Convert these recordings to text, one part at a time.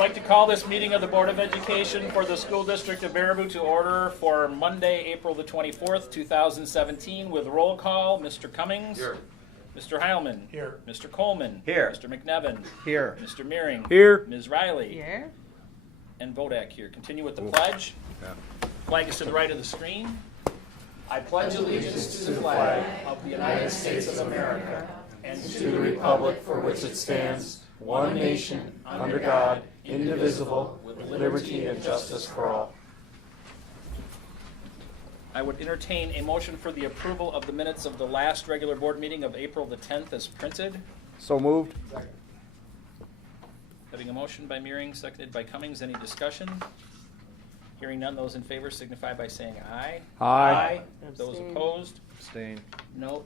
like to call this meeting of the Board of Education for the School District of Baraboo to order for Monday, April the 24th, 2017, with roll call. Mr. Cummings. Here. Mr. Heilman. Here. Mr. Coleman. Here. Mr. McNevin. Here. Mr. Meering. Here. Ms. Riley. Here. And Vodak here. Continue with the pledge. Yeah. Flag is to the right of the screen. I pledge allegiance to the flag of the United States of America and to the republic for which it stands, one nation, under God, indivisible, with liberty and justice for all. I would entertain a motion for the approval of the minutes of the last regular board meeting of April the 10th as printed. So moved. Second. Having a motion by Meering, seconded by Cummings. Any discussion? Hearing none, those in favor signify by saying aye. Aye. Those Abstain. opposed? Abstain. No.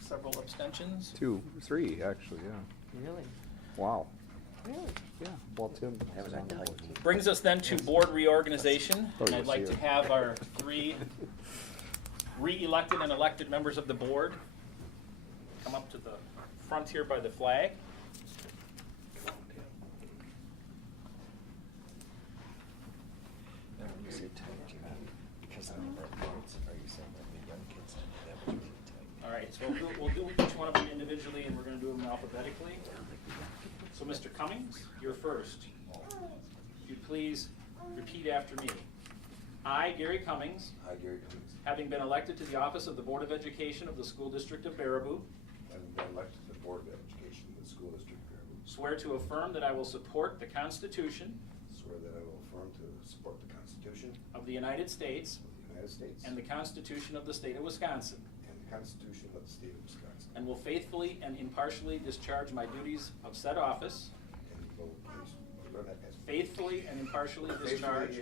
Several abstentions. 2, 3, actually, yeah. Really? Wow. Really? Yeah. Well, Tim. That was on the board. Brings us then to board reorganization. Oh, And I'd yes, like to yeah. have our 3 re-elected and elected members of the board come up to the front here by the flag. All right, so we'll do each one of them individually, and we're going to do them alphabetically. So, Mr. Cummings, you're first. If you'd please repeat after me. I, Gary Cummings, I, Gary Cummings, having been elected to the office of the Board of Education of the School District of Baraboo, having been elected to the Board of Education of the School District of Baraboo, swear to affirm that I will support the Constitution swear that I will affirm to support the Constitution of the United States of the United States and the Constitution of the State of Wisconsin, and the Constitution of the State of Wisconsin, and will faithfully and impartially discharge my duties of said office, and will faithfully and impartially discharge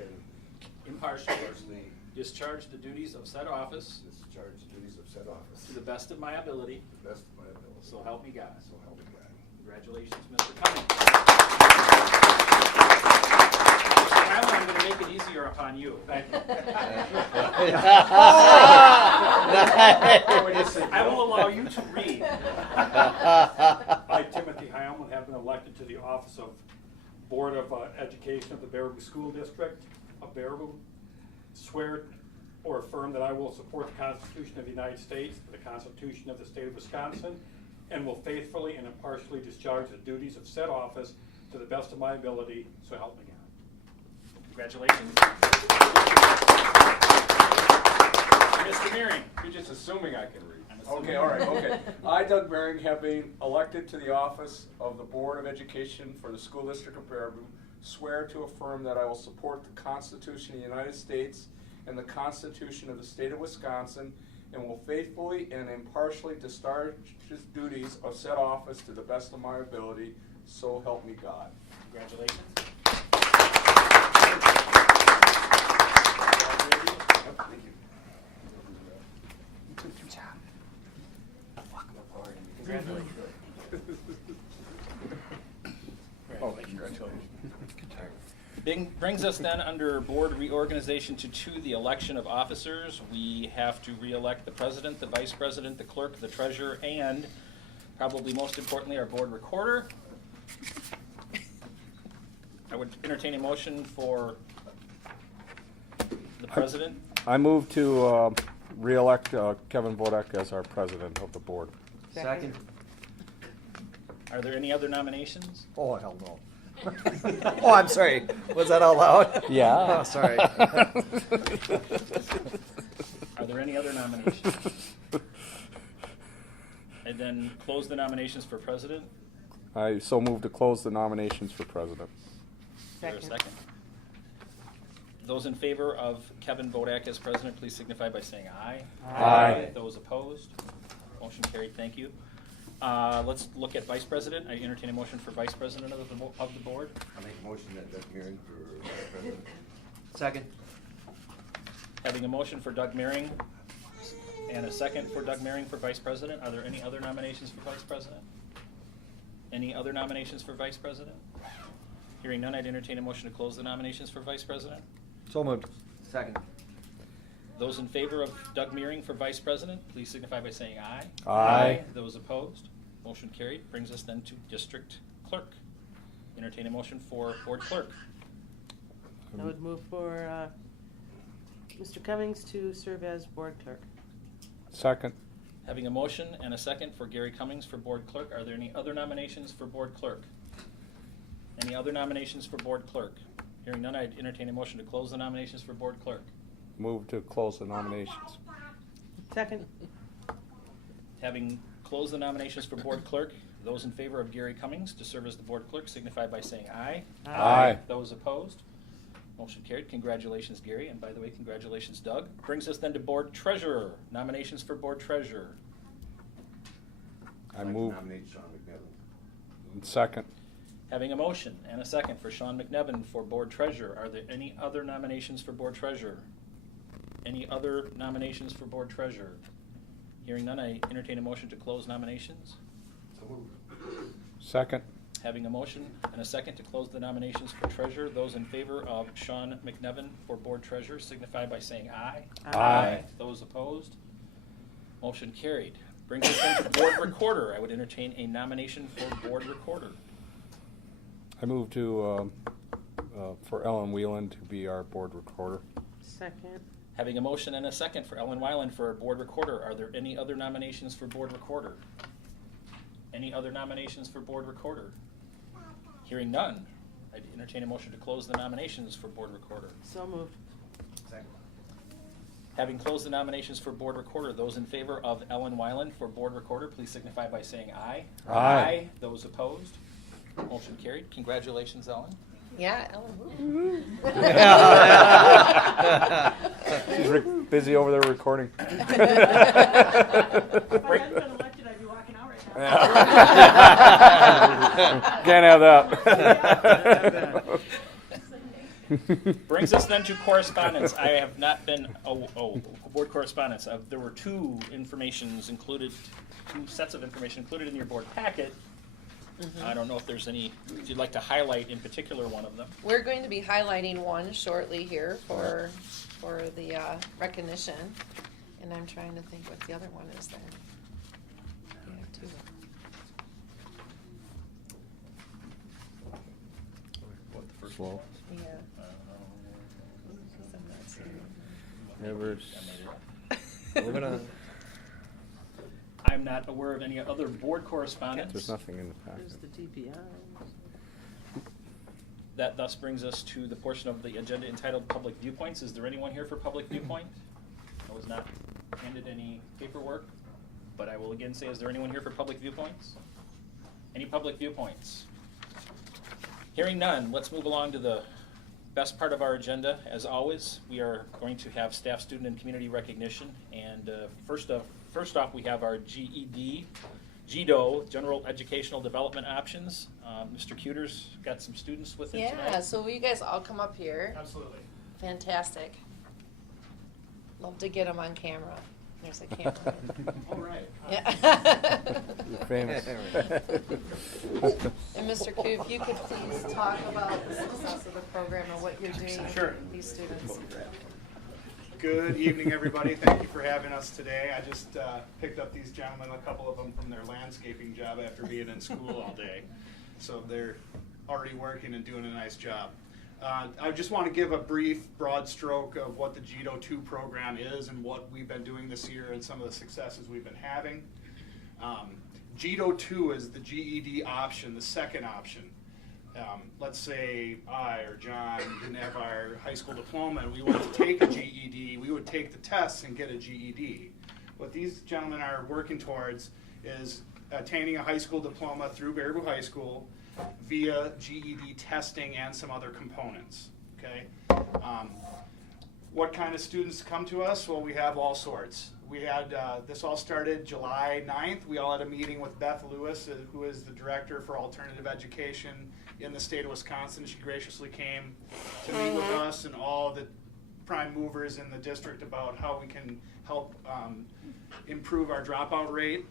discharge the duties of said office discharge the duties of said office to the best of my ability, to the best of my ability. so help me God. So help me God. Congratulations, Mr. Cummings. Mr. Allen, I'm going to make it easier upon you. Thank you. I will allow you to read. I, Timothy Heilman, have been elected to the office of Board of Education of the Baraboo School District of Baraboo. Swear or affirm that I will support the Constitution of the United States, the Constitution of the State of Wisconsin, and will faithfully and impartially discharge the duties of said office to the best of my ability, so help me God. Congratulations. Mr. Meering. You're just assuming I can read. I'm assuming. Okay, all right, okay. I, Doug Meering, have been elected to the office of the Board of Education for the School District of Baraboo, swear to affirm that I will support the Constitution of the United States and the Constitution of the State of Wisconsin, and will faithfully and impartially discharge the duties of said office to the best of my ability, so help me God. Congratulations. Thank you. Good job. Congratulations. Oh, congratulations. Brings us then under board reorganization to 2, the election of officers. We have to re-elect the president, the vice president, the clerk, the treasurer, and probably most importantly, our board recorder. I would entertain a motion for the president. I move to re-elect Kevin Vodak as our president of the board. Second. Are there any other nominations? Oh, hell no. Oh, I'm sorry. Was that out loud? Yeah. Oh, sorry. Are there any other nominations? And then close the nominations for president. I so move to close the nominations for president. Is there a second? Those in favor of Kevin Vodak as president, please signify by saying aye. Aye. Those opposed? Motion carried. Thank you. Let's look at vice president. I entertain a motion for vice president of the board. I make a motion that Doug Meering for Vice President. Second. Having a motion for Doug Meering and a second for Doug Meering for vice president. Are there any other nominations for vice president? Any other nominations for vice president? Hearing none, I'd entertain a motion to close the nominations for vice president. So moved. Second. Those in favor of Doug Meering for vice president, please signify by saying aye. Aye. Those opposed? Motion carried. Brings us then to district clerk. entertain a motion for board clerk. I would move for Mr. Cummings to serve as board clerk. Second. Having a motion and a second for Gary Cummings for board clerk, are there any other nominations for board clerk? Any other nominations for board clerk? Hearing none, I'd entertain a motion to close the nominations for board clerk. Move to close the nominations. Second. Having closed the nominations for board clerk, those in favor of Gary Cummings to serve as the board clerk signify by saying aye. Aye. Those opposed? Motion carried. Congratulations, Gary, and by the way, congratulations, Doug. Brings us then to board treasurer. Nominations for board treasurer. I I'd like to move. nominate Sean McNevin. Second. Having a motion and a second for Sean McNevin for board treasurer. Are there any other nominations for board treasurer? Any other nominations for board treasurer? Hearing none, I entertain a motion to close nominations. So moved. Second. Having a motion and a second to close the nominations for treasurer. Those in favor of Sean McNevin for board treasurer signify by saying aye. Aye. Those opposed? Motion carried. Brings us then to board recorder. I would entertain a nomination for board recorder. I move to for Ellen Whelan to be our board recorder. Second. Having a motion and a second for Ellen Weiland for board recorder. Are there any other nominations for board recorder? Any other nominations for board recorder? Hearing none, I'd entertain a motion to close the nominations for board recorder. So moved. Second. Having closed the nominations for board recorder, those in favor of Ellen Weiland for board recorder, please signify by saying aye. Aye. Those opposed? Motion carried. Congratulations, Ellen. Yeah, Ellen. She's busy over there recording. If I hadn't been elected, I'd be walking out right now. Can't have that. Brings us then to correspondence. I have not been, board correspondence. There were two sets of information included in your board packet. I don't know if there's any, if you'd like to highlight in particular one of them. We're going to be highlighting one shortly here for the recognition, and I'm trying to think what the other one is then. You have two. What, the first Slow. one? Yeah. Uh, I'm not seeing Never. I made it. Moving on. I'm not aware of any other board correspondence. There's nothing in the There's packet. the DPI. That thus brings us to the portion of the agenda entitled Public Viewpoints. Is there anyone here for Public Viewpoint? I was not handed any paperwork, but I will again say, is there anyone here for Public Viewpoints? Any Public Viewpoints? Hearing none, let's move along to the best part of our agenda. As always, we are going to have staff, student, and community recognition. And first off, we have our GED, GEDO, General Educational Development Options. Mr. Cuter's got some students with him tonight. Yeah, so will you guys all come up here? Absolutely. Fantastic. Love to get them on camera. There's a camera. All right. Yeah. You're famous. And Mr. Koo, if you could please talk about the success of the program and what you're doing Sure. with these students. Good evening, everybody. Thank you for having us today. I just picked up these gentlemen, a couple of them from their landscaping job after being in school all day. So they're already working and doing a nice job. I just want to give a brief, broad stroke of what the GEDO 2 program is and what we've been doing this year and some of the successes we've been having. GEDO 2 is the GED option, the second option. Let's say I or John didn't have our high school diploma and we wanted to take a GED, we would take the tests and get a GED. What these gentlemen are working towards is attaining a high school diploma through Baraboo High School via GED testing and some other components, okay? What kind of students come to us? Well, we have all sorts. We had, this all started July 9th. We all had a meeting with Beth Lewis, who is the Director for Alternative Education in the state of Wisconsin. She graciously came to meet with us and all the prime movers in the district about how we can help improve our dropout rate.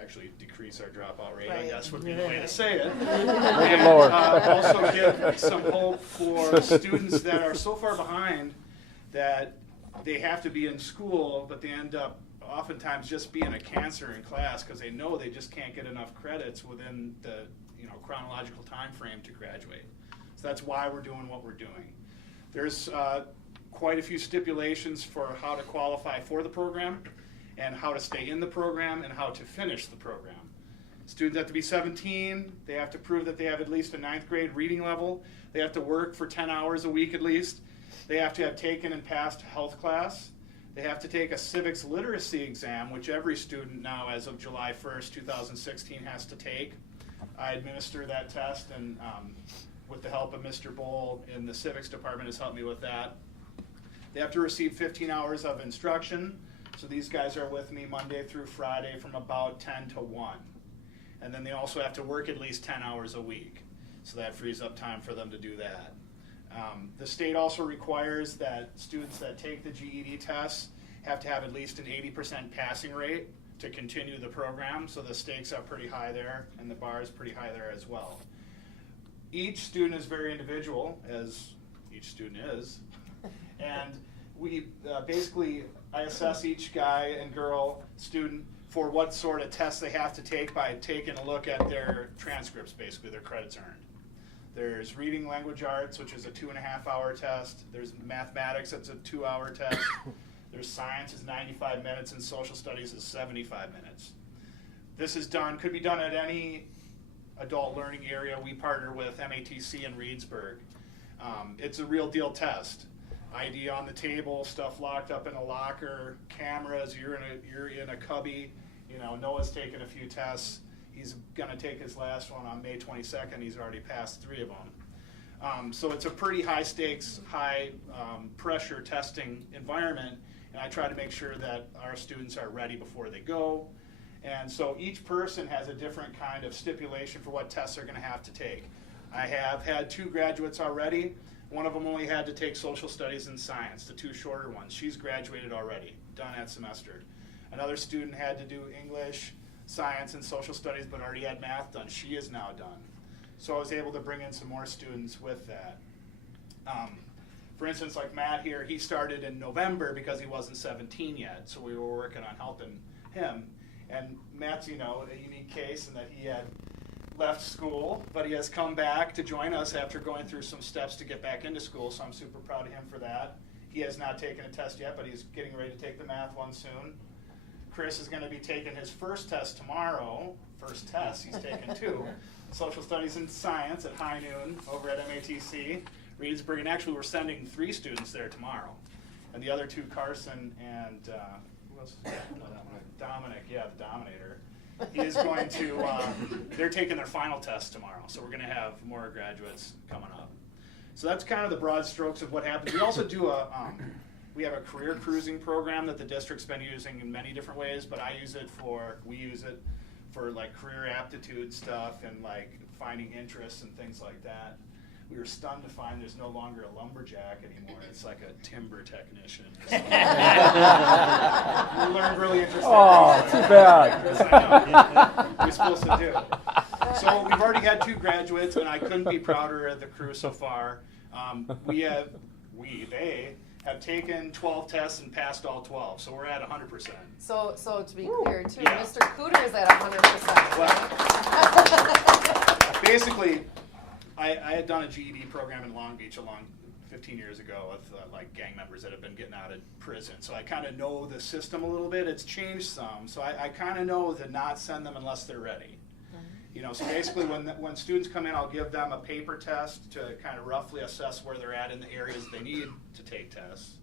Actually decrease our dropout rate, I Right. guess would be the way to say it. Make it lower. Also give some hope for students that are so far behind that they have to be in school, but they end up oftentimes just being a cancer in class because they know they just can't get enough credits within the chronological time frame to graduate. So that's why we're doing what we're doing. There's quite a few stipulations for how to qualify for the program and how to stay in the program and how to finish the program. Students have to be 17. They have to prove that they have at least a 9th grade reading level. They have to work for 10 hours a week at least. They have to have taken and passed health class. They have to take a civics literacy exam, which every student now, as of July 1st, 2016, has to take. I administer that test, and with the help of Mr. Bowl in the civics department has helped me with that. They have to receive 15 hours of instruction. So these guys are with me Monday through Friday from about 10 to 1. And then they also have to work at least 10 hours a week. So that frees up time for them to do that. The state also requires that students that take the GED tests have to have at least an 80% passing rate to continue the program. So the stakes are pretty high there, and the bar is pretty high there as well. Each student is very individual, as each student is. And we basically, I assess each guy and girl student for what sort of tests they have to take by taking a look at their transcripts, basically, their credits earned. There's reading language arts, which is a 2.5-hour test. There's mathematics, that's a 2-hour test. There's science, is 95 minutes, and social studies is 75 minutes. This is done, could be done at any adult learning area. We partner with MATC in Reedsburg. It's a real deal test. ID on the table, stuff locked up in a locker, cameras, you're in a cubby. Noah's taken a few tests. He's gonna take his last one on May 22nd. He's already passed 3 of them. So it's a pretty high stakes, high pressure testing environment, and I try to make sure that our students are ready before they go. And so each person has a different kind of stipulation for what tests they're gonna have to take. I have had 2 graduates already. One of them only had to take social studies and science, the 2 shorter ones. She's graduated already, done that semester. Another student had to do English, science, and social studies, but already had math done. She is now done. So I was able to bring in some more students with that. For instance, like Matt here, he started in November because he wasn't 17 yet, so we were working on helping him. And Matt's, a unique case in that he had left school, but he has come back to join us after going through some steps to get back into school, so I'm super proud of him for that. He has not taken a test yet, but he's getting ready to take the math one soon. Chris is going to be taking his first test tomorrow. First test, he's taken 2. Social studies and science at high noon over at MATC, Reedsburg, and actually we're sending 3 students there tomorrow. And the other 2, Carson and who else? Dominic, the Dominator. He is going to, they're taking their final test tomorrow, so we're going to have more graduates coming up. So that's kind of the broad strokes of what happens. We also do we have a career cruising program that the district's been using in many different ways, but we use it for like career aptitude stuff and like finding interests and things like that. We were stunned to find there's no longer a lumberjack anymore. It's like a timber technician. We learned really interesting things. Too bad. I know. We're supposed to do. So we've already had 2 graduates, and I couldn't be prouder of the crew so far. They have taken 12 tests and passed all 12, so we're at 100%. So to be clear too, Yeah. Mr. Cooter is at 100%. Well, basically, I had done a GED program in Long Beach 15 years ago with like gang members that have been getting out of prison. So I kind of know the system a little bit. It's changed some. So I kind of know to not send them unless they're ready. So basically when students come in, I'll give them a paper test to kind of roughly assess where they're at in the areas they need to take tests.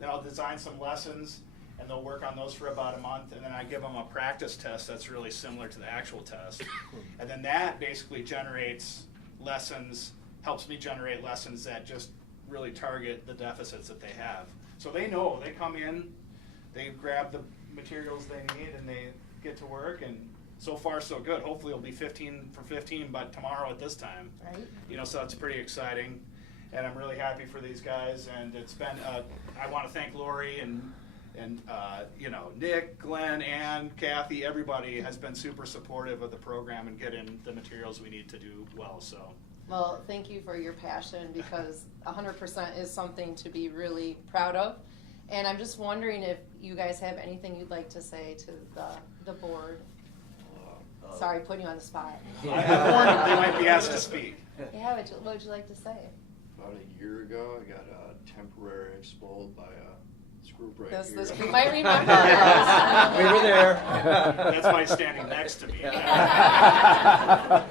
Then I'll design some lessons, and they'll work on those for about a month, and then I give them a practice test that's really similar to the actual test. And then that basically generates lessons, helps me generate lessons that just really target the deficits that they have. So they know, they come in, they grab the materials they need, and they get to work, and so far so good. Hopefully it'll be 15 for 15 by tomorrow at this time. Right. So that's pretty exciting, and I'm really happy for these guys, and it's been, I want to thank Lori and Nick, Glenn, Ann, Kathy, everybody has been super supportive of the program and getting the materials we need to do well. So. Well, thank you for your passion, because 100% is something to be really proud of. And I'm just wondering if you guys have anything you'd like to say to the board. Sorry, putting you on the spot. I warned them they might be asked to speak. Yeah, what would you like to say? About a year ago, I got temporarily expelled by this group right This here. group might remember us. We were there. That's why he's standing next to me. I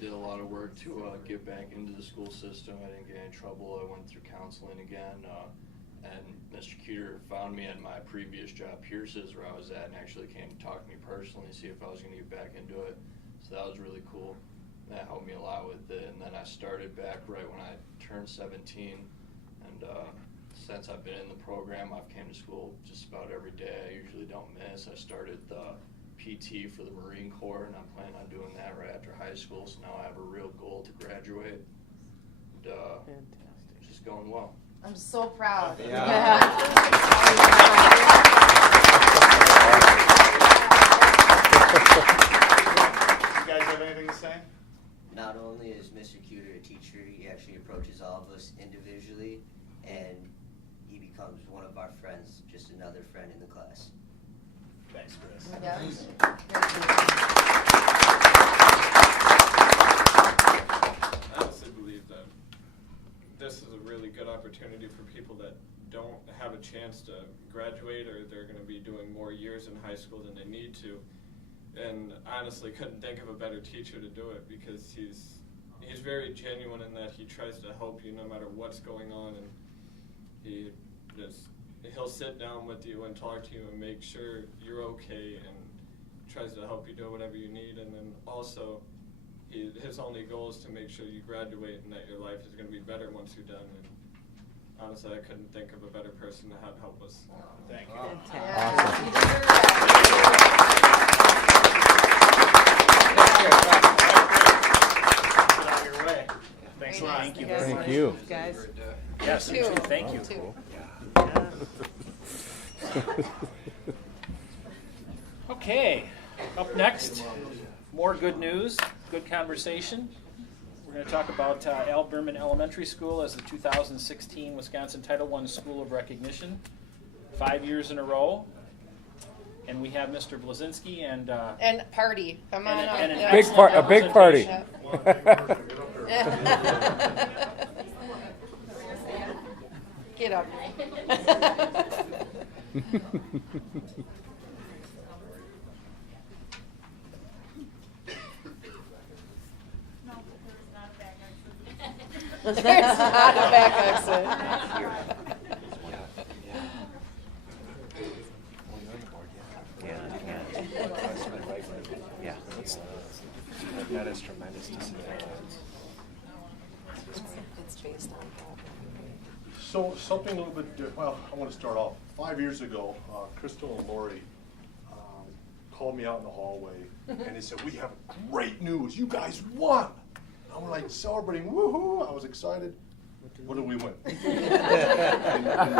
did a lot of work to get back into the school system. I didn't get in trouble. I went through counseling again. And Mr. Cuter found me at my previous job, Pierce's, where I was at, and actually came to talk to me personally, see if I was going to get back into it. So that was really cool. That helped me a lot with it. And then I started back right when I turned 17. And since I've been in the program, I've came to school just about every day. I usually don't miss. I started the PT for the Marine Corps, and I'm planning on doing that right after high school. So now I have a real goal to graduate. And it's just going well. I'm so proud. Yeah. You guys have anything to say? Not only is Mr. Cuter a teacher, he actually approaches all of us individually, and he becomes one of our friends, just another friend in the class. Thanks, Chris. Yeah. I honestly believe that this is a really good opportunity for people that don't have a chance to graduate, or they're going to be doing more years in high school than they need to. And honestly couldn't think of a better teacher to do it, because he's very genuine in that he tries to help you no matter what's going on, and he'll sit down with you and talk to you and make sure you're okay, and tries to help you do whatever you need. And then also his only goal is to make sure you graduate and that your life is going to be better once you're done. And honestly, I couldn't think of a better person to have help us. Thank you. Yeah. You deserve that. Get out of your way. Thanks a lot. Thank you Yes. very much. Thank you. Guys. Yes, you too. Thank you. Too. Okay, up next, more good news, good conversation. We're going to talk about Al Berman Elementary School as the 2016 Wisconsin Title I School of Recognition, 5 years in a row. And we have Mr. Blazinski and party. Come on up. and an Yeah. Big excellent a big party. Get up. There's not a back exit. Yeah, that is tremendous to see. It's based on So something a little bit different. Well, I want to start off. 5 years ago, Crystal and Lori called me out in the hallway, and they said, "We have great news. You guys won." And I'm like celebrating, woohoo! I was excited. What did we win? and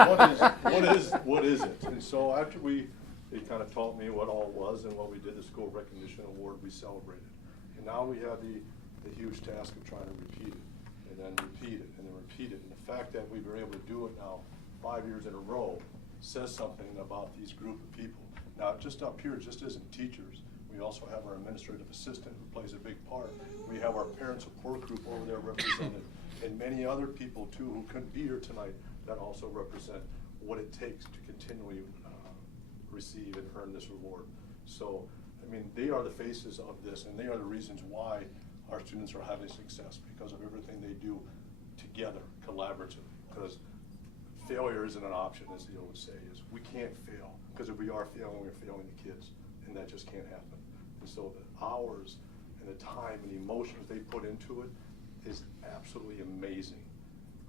what is it? And so after they kind of taught me what all it was and what we did, the School Recognition Award, we celebrated. And now we have the huge task of trying to repeat it, and then repeat it, and then repeat it. And the fact that we've been able to do it now 5 years in a row says something about these group of people. Now, just up here, it just isn't teachers. We also have our administrative assistant who plays a big part. We have our parent support group over there represented, and many other people too who couldn't be here tonight that also represent what it takes to continually receive and earn this reward. So, I mean, they are the faces of this, and they are the reasons why our students are having success, because of everything they do together, collaboratively. Because failure isn't an option, as they always say, is we can't fail, because if we are failing, we're failing the kids, and that just can't happen. And so the hours and the time and the emotions they put into it is absolutely amazing,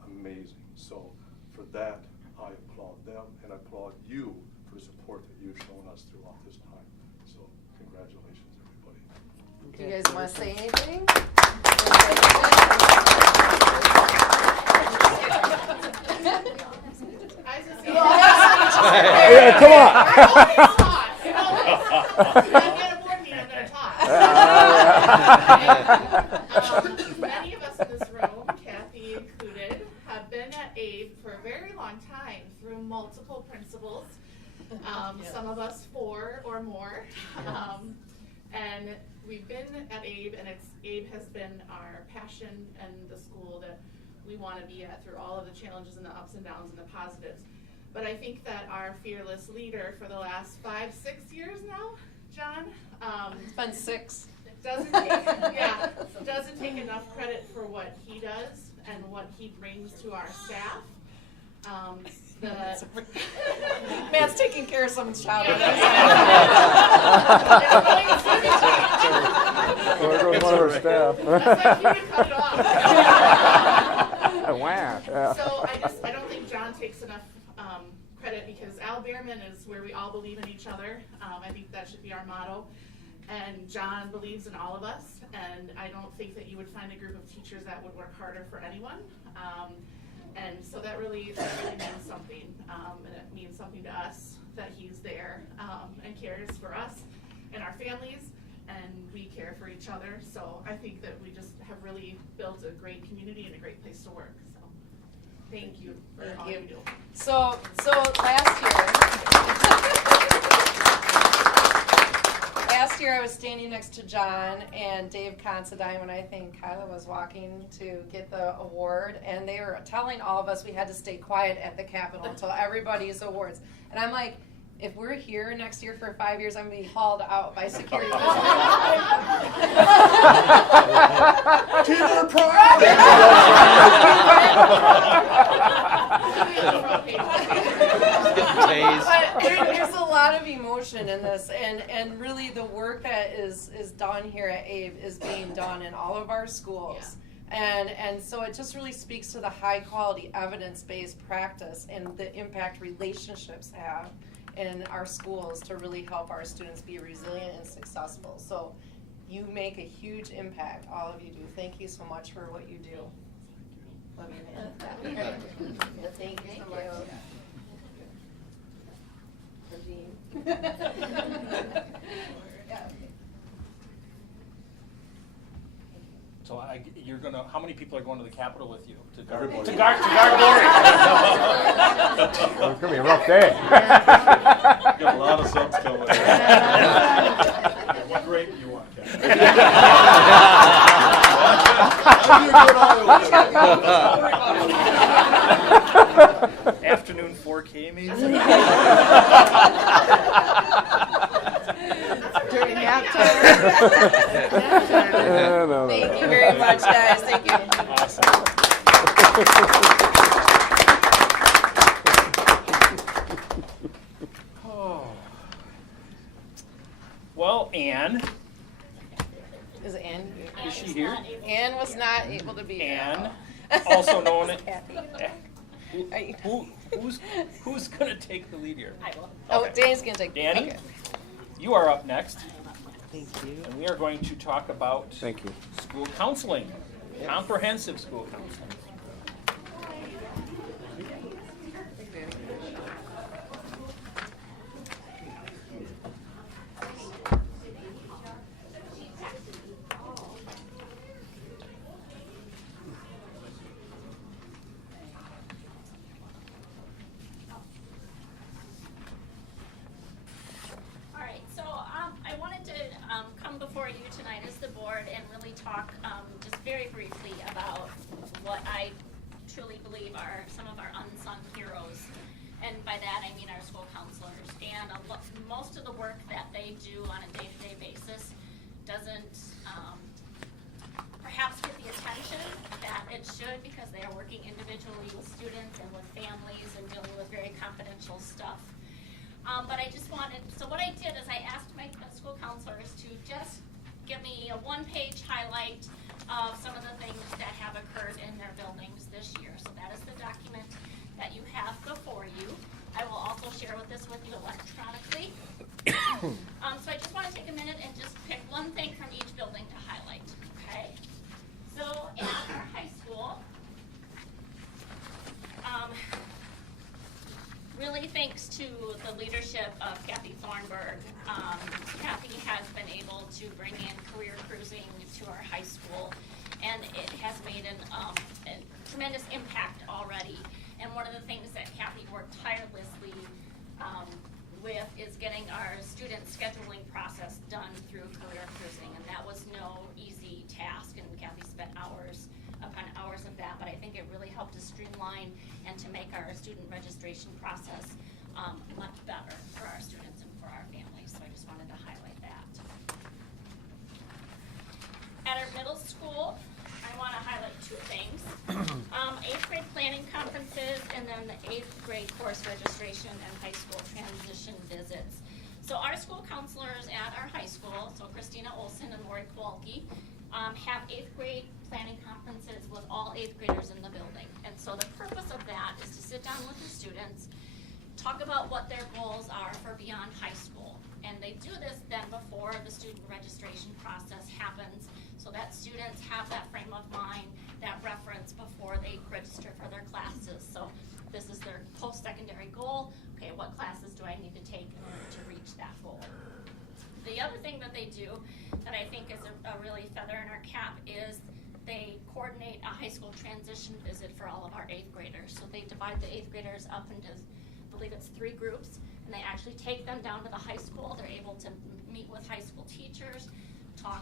amazing. So for that, I applaud them, and I applaud you for the support that you've shown us throughout this time. So congratulations, everybody. Do you guys want to say anything? Yeah, come on. Many of us in this room, Kathy included, have been at ABE for a very long time through multiple principals. Some of us 4 or more. And we've been at Abe, and Abe has been our passion and the school that we want to be at through all of the challenges and the ups and downs and the positives. But I think that our fearless leader for the last 5-6 years now, John, It's been 6. doesn't take enough credit for what he does and what he brings to our staff. Matt's taking care of someone's child. There goes one of our staff. That's like you to cut it off. Wow. So I don't think John takes enough credit, because Al Behrman is where we all believe in each other. I think that should be our motto. And John believes in all of us, and I don't think that you would find a group of teachers that would work harder for anyone. And so that really means something, and it means something to us that he's there and cares for us and our families, and we care for each other. So I think that we just have really built a great community and a great place to work. So thank you for all you do. So last year I was standing next to John and Dave Considine when I think Kyla was walking to get the award, and they were telling all of us we had to stay quiet at the Capitol until everybody's awards. And I'm like, if we're here next year for 5 years, I'm going to be hauled out by security. Teacher pride! But there's a lot of emotion in this, and really the work that is done here at Abe is being done in all of our schools. Yeah. And so it just really speaks to the high quality evidence-based practice and the impact relationships have in our schools to really help our students be resilient and successful. So you make a huge impact, all of you do. Thank you so much for what you do. Love you, man. Thank you so much. So you're gonna. How many people are going to the Capitol with you to guard? Everybody. To guard glory. It's gonna be a rough day. Got a lot of subs coming. What grade do you want, Ken? Afternoon 4K maybe. During nap time. Thank you very much, guys. Thank you. Awesome. Oh. Well, Anne. Is Anne? Is she here? Anne was not able to be here. Anne, also known as Kathy. who's gonna take the lead here? I will. Oh, Danny's gonna take. Danny, Okay. you are up next, Thank you. and we are going to talk about Thank you. school counseling, comprehensive school counseling. before you tonight as the board and really talk just very briefly about what I truly believe are some of our unsung heroes. And by that I mean our school counselors. And most of the work that they do on a day-to-day basis doesn't perhaps get the attention that it should, because they are working individually with students and with families and dealing with very confidential stuff. But I just wanted, so what I did is I asked my school counselors to just give me a one-page highlight of some of the things that have occurred in their buildings this year. So that is the document that you have before you. I will also share this with you electronically. So I just want to take a minute and just pick one thing from each building to highlight, okay? So at our high school, really thanks to the leadership of Kathy Thornburg, Kathy has been able to bring in career cruising to our high school, and it has made a tremendous impact already. And one of the things that Kathy worked tirelessly with is getting our student scheduling process done through career cruising, and that was no easy task, and Kathy spent hours upon hours of that, but I think it really helped to streamline and to make our student registration process much better for our students and for our families, so I just wanted to highlight that. At our middle school, I want to highlight two things. 8th grade planning conferences, and then the 8th grade course registration and high school transition visits. So our school counselors at our high school, so Christina Olson and Lori Kowalke, have 8th grade planning conferences with all 8th graders in the building. And so the purpose of that is to sit down with the students, talk about what their goals are for beyond high school. And they do this then before the student registration process happens, so that students have that frame of mind, that reference before they register for their classes. So this is their post-secondary goal. Okay, what classes do I need to take in order to reach that goal? The other thing that they do that I think is a really feather in our cap is they coordinate a high school transition visit for all of our 8th graders. So they divide the 8th graders up into, I believe it's 3 groups, and they actually take them down to the high school. They're able to meet with high school teachers, talk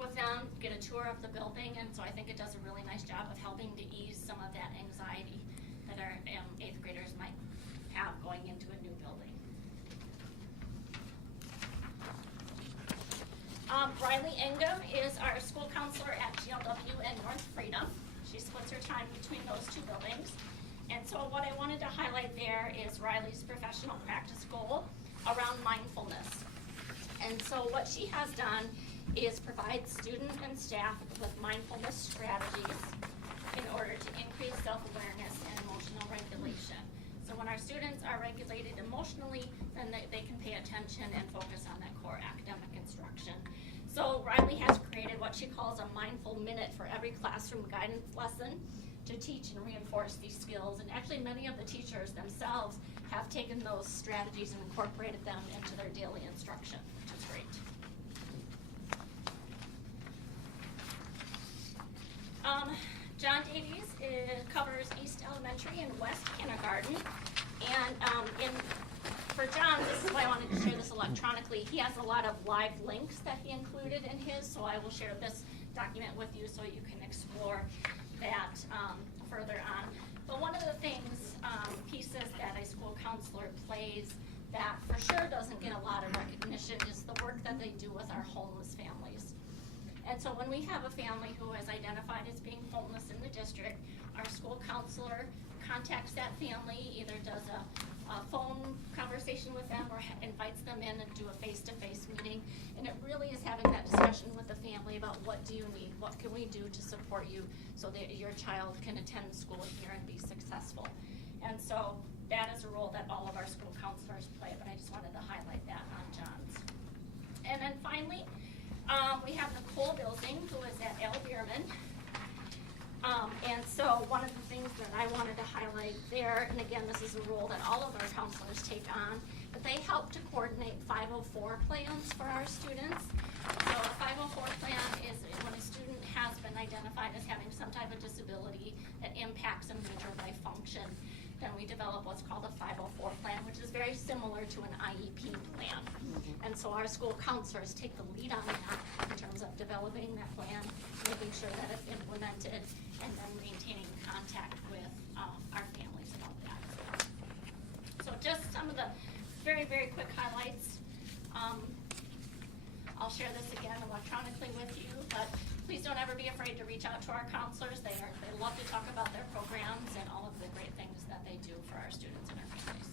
with them, get a tour of the building, and so I think it does a really nice job of helping to ease some of that anxiety that our 8th graders might have going into a new building. Riley Ingham is our school counselor at GLW and North Freedom. She splits her time between those 2 buildings. And so what I wanted to highlight there is Riley's professional practice goal around mindfulness. And so what she has done is provide student and staff with mindfulness strategies in order to increase self-awareness and emotional regulation. So when our students are regulated emotionally, then they can pay attention and focus on that core academic instruction. So Riley has created what she calls a mindful minute for every classroom guidance lesson to teach and reinforce these skills. And actually many of the teachers themselves have taken those strategies and incorporated them into their daily instruction, which is great. John Davies covers East Elementary and West Kindergarten. And for John, this is why I wanted to share this electronically. He has a lot of live links that he included in his, so I will share this document with you so you can explore that further on. But one of the things, pieces that a school counselor plays that for sure doesn't get a lot of recognition is the work that they do with our homeless families. And so when we have a family who is identified as being homeless in the district, our school counselor contacts that family, either does a phone conversation with them or invites them in and do a face-to-face meeting. And it really is having that discussion with the family about what do you need, what can we do to support you so that your child can attend school here and be successful. And so that is a role that all of our school counselors play, but I just wanted to highlight that on John's. And then finally, we have Nicole Bilsing, who is at Al Bierman. And so one of the things that I wanted to highlight there, and again, this is a role that all of our counselors take on, but they help to coordinate 504 plans for our students. So a 504 plan is when a student has been identified as having some type of disability that impacts a major life function. Then we develop what's called a 504 plan, which is very similar to an IEP plan. And so our school counselors take the lead on that in terms of developing that plan, making sure that it's implemented, and then maintaining contact with our families about that. So just some of the very, very quick highlights. I'll share this again electronically with you, but please don't ever be afraid to reach out to our counselors. They love to talk about their programs and all of the great things that they do for our students and our families.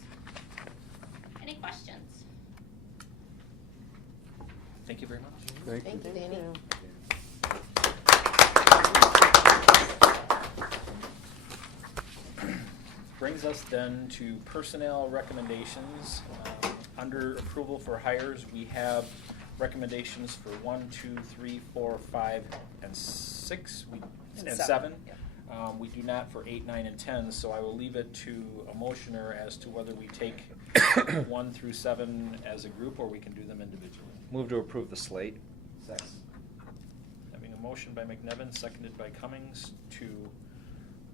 Any questions? Thank you very much. Thank you, Danny. Brings us then to personnel recommendations. Under approval for hires, we have recommendations for 1, 2, 3, 4, 5, and 6, and 7. Yep. We do not for 8, 9, and 10, so I will leave it to a motioner as to whether we take 1 through 7 as a group or we can do them individually. Move to approve the slate. Having a motion by McNevin, seconded by Cummings to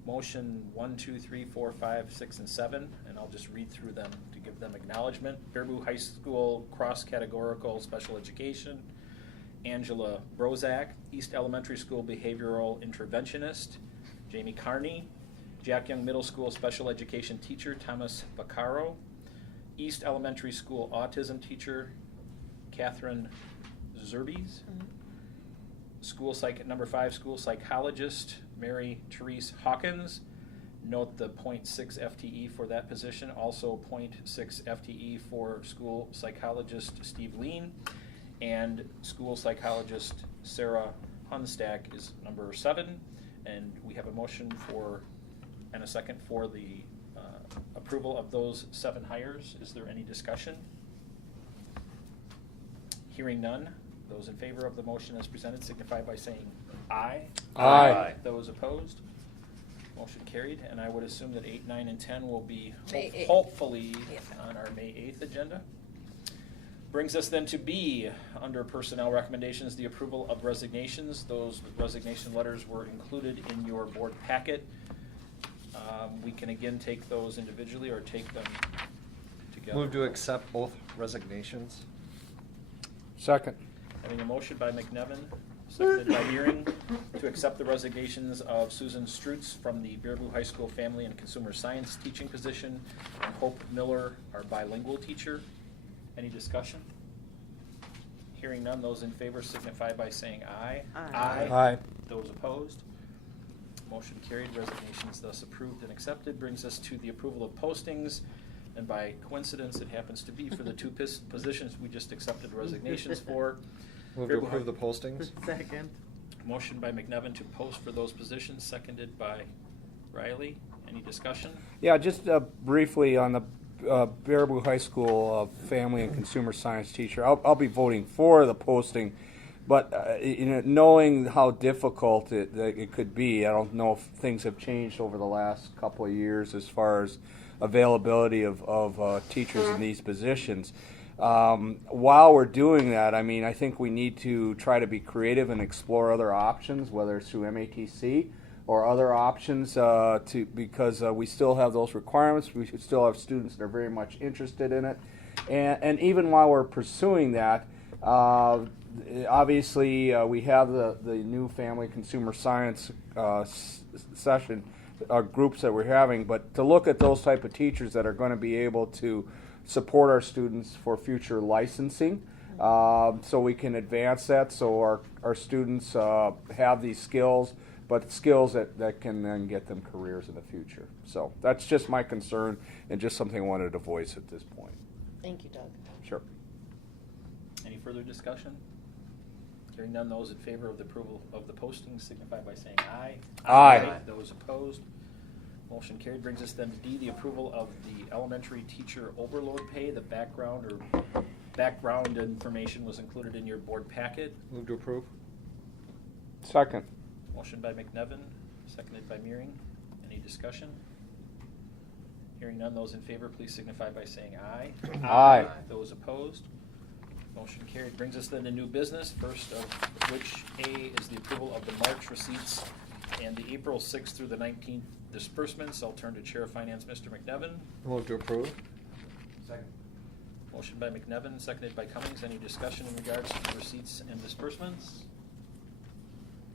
motion 1, 2, 3, 4, 5, 6, and 7, and I'll just read through them to give them acknowledgement. Baraboo High School cross-categorical special education. Angela Brozak, East Elementary School behavioral interventionist. Jamie Carney, Jack Young Middle School special education teacher Thomas Vaccaro. East Elementary School autism teacher Catherine Zerbes. School number 5 school psychologist Mary Therese Hawkins. Note the 0.6 FTE for that position. Also 0.6 FTE for school psychologist Steve Lean. And school psychologist Sarah Hunstack is number 7. And we have a motion and a second for the approval of those 7 hires. Is there any discussion? Hearing none. Those in favor of the motion as presented signify by saying aye. Aye. Those opposed? Motion carried, and I would assume that 8, 9, and 10 will be May 8th. hopefully on our May 8th agenda. Brings us then to B, under personnel recommendations, the approval of resignations. Those resignation letters were included in your board packet. We can again take those individually or take them together. Move to accept both resignations. Second. Having a motion by McNevin, seconded by Meering, to accept the resignations of Susan Strutz from the Baraboo High School Family and Consumer Science teaching position, and Hope Miller, our bilingual teacher. Any discussion? Hearing none, those in favor signify by saying aye. Aye. Aye. Those opposed? Motion carried, resignations thus approved and accepted. Brings us to the approval of postings, and by coincidence, it happens to be for the 2 positions we just accepted resignations for. Move to approve the postings. Second. Motion by McNevin to post for those positions, seconded by Riley. Any discussion? Yeah, just briefly on the Baraboo High School Family and Consumer Science teacher. I'll be voting for the posting, but knowing how difficult it could be, I don't know if things have changed over the last couple of years as far as availability of teachers in these positions. While we're doing that, I think we need to try to be creative and explore other options, whether it's through MATC or other options, because we still have those requirements. We should still have students that are very much interested in it. And even while we're pursuing that, obviously we have the new Family Consumer Science session groups that we're having, but to look at those type of teachers that are going to be able to support our students for future licensing, so we can advance that, so our students have these skills, but skills that can then get them careers in the future. So that's just my concern and just something I wanted to voice at this point. Thank you, Doug. Sure. Any further discussion? Hearing none, those in favor of the approval of the postings signify by saying aye. Aye. Those opposed? Motion carried. Brings us then to D, the approval of the elementary teacher overload pay. The background information was included in your board packet. Move to approve. Second. Motion by McNevin, seconded by Meering. Any discussion? Hearing none, those in favor, please signify by saying aye. Aye. Those opposed? Motion carried. Brings us then to new business, first of which A is the approval of the March receipts and the April 6th through the 19th disbursements. I'll turn to Chair of Finance, Mr. McNevin. Move to approve. Second. Motion by McNevin, seconded by Cummings. Any discussion in regards to the receipts and disbursements?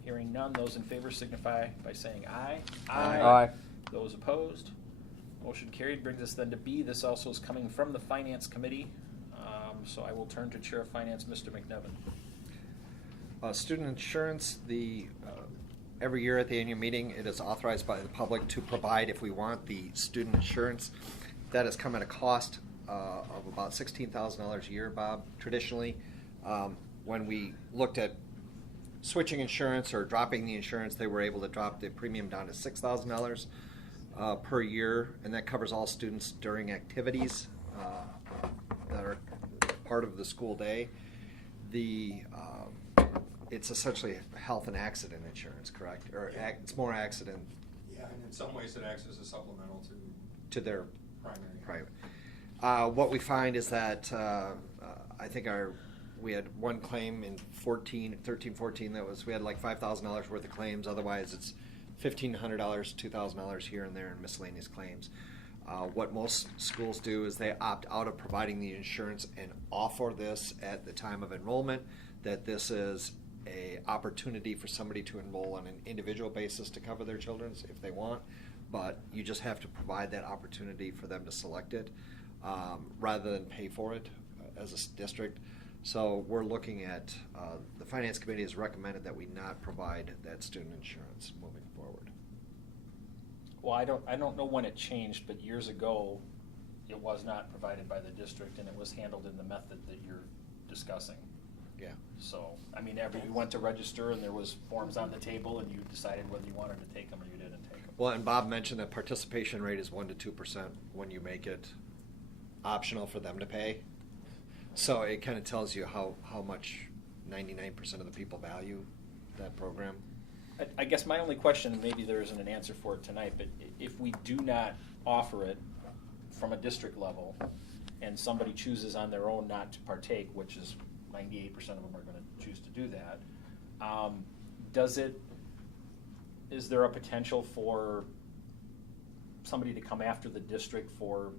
Hearing none, those in favor signify by saying aye. Aye. Those opposed? Motion carried. Brings us then to B. This also is coming from the Finance Committee. So I will turn to Chair of Finance, Mr. McNevin. Student insurance, every year at the annual meeting, it is authorized by the public to provide, if we want, the student insurance. That has come at a cost of about $16,000 a year, Bob. Traditionally, when we looked at switching insurance or dropping the insurance, they were able to drop the premium down to $6,000 per year, and that covers all students during activities that are part of the school day. It's essentially health and accident insurance, correct? Or it's more accident. Yeah, and in some ways it acts as a supplemental to their primary. Right. What we find is that I think we had one claim in 13, 14 we had like $5,000 worth of claims. Otherwise, it's $1,500, $2,000 here and there in miscellaneous claims. What most schools do is they opt out of providing the insurance and offer this at the time of enrollment, that this is a opportunity for somebody to enroll on an individual basis to cover their children's if they want, but you just have to provide that opportunity for them to select it rather than pay for it as a district. So we're looking at, the Finance Committee has recommended that we not provide that student insurance moving forward. Well, I don't know when it changed, but years ago, it was not provided by the district, and it was handled in the method that you're discussing. Yeah. So, I mean, you went to register, and there was forms on the table, and you decided whether you wanted to take them or you didn't take them. Well, and Bob mentioned that participation rate is 1% to 2% when you make it optional for them to pay. So it kind of tells you how much 99% of the people value that program. I guess my only question, and maybe there isn't an answer for it tonight, but if we do not offer it from a district level, and somebody chooses on their own not to partake, which is 98% of them are going to choose to do that, is there a potential for somebody to come after the district for,